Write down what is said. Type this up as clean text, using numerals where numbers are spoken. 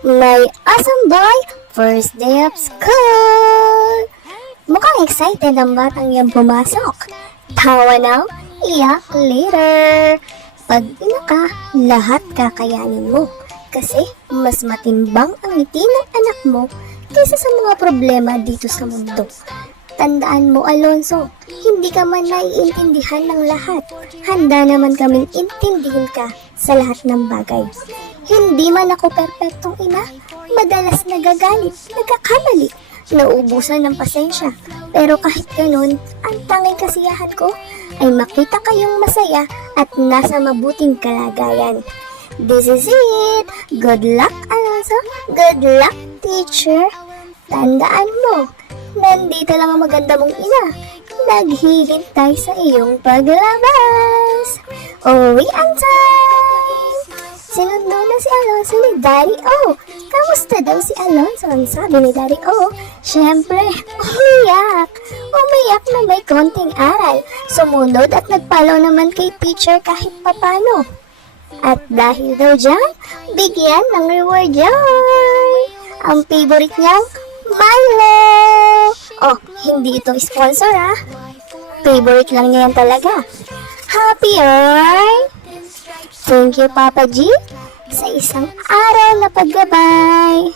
My awesome boy, first day of school! Mukhang excited ang batang yan pumasok. Tawa now, iyak later. Pag ina ka, lahat kakayanin mo. Kasi mas matimbang ang ngiti ng anak mo kaysa sa mga problema dito sa mundo. Tandaan mo, Alonzo, hindi ka man naiintindihan ng lahat. Handa naman kaming intindihin ka sa lahat ng bagay. Hindi man ako perpektong ina, madalas nagagalit, nagkakamali, nauubusan ng pasensya. Pero kahit ganun, ang tanging kasiyahan ko ay makita kayong masaya at nasa mabuting kalagayan. This is it! Good luck, Alonzo! Good luck, teacher! Tandaan mo, nandito lang ang maganda mong ina. Naghihintay sa iyong paglabas. Uwi ang time! Sinundo na si Alonzo ni Daddy O. Kamusta daw si Alonzo? Ang sabi ni Daddy O. Siyempre, umiyak. Umiyak na may konting aral. Sumunod at nagpalo naman kay teacher kahit papano. At dahil daw dyan, bigyan ng reward yan. Ang favorite niyang Milo. Oh, hindi ito sponsor ah. Favorite lang niya yan talaga. Happier! Thank you, Papa G, sa isang araw na paggabay.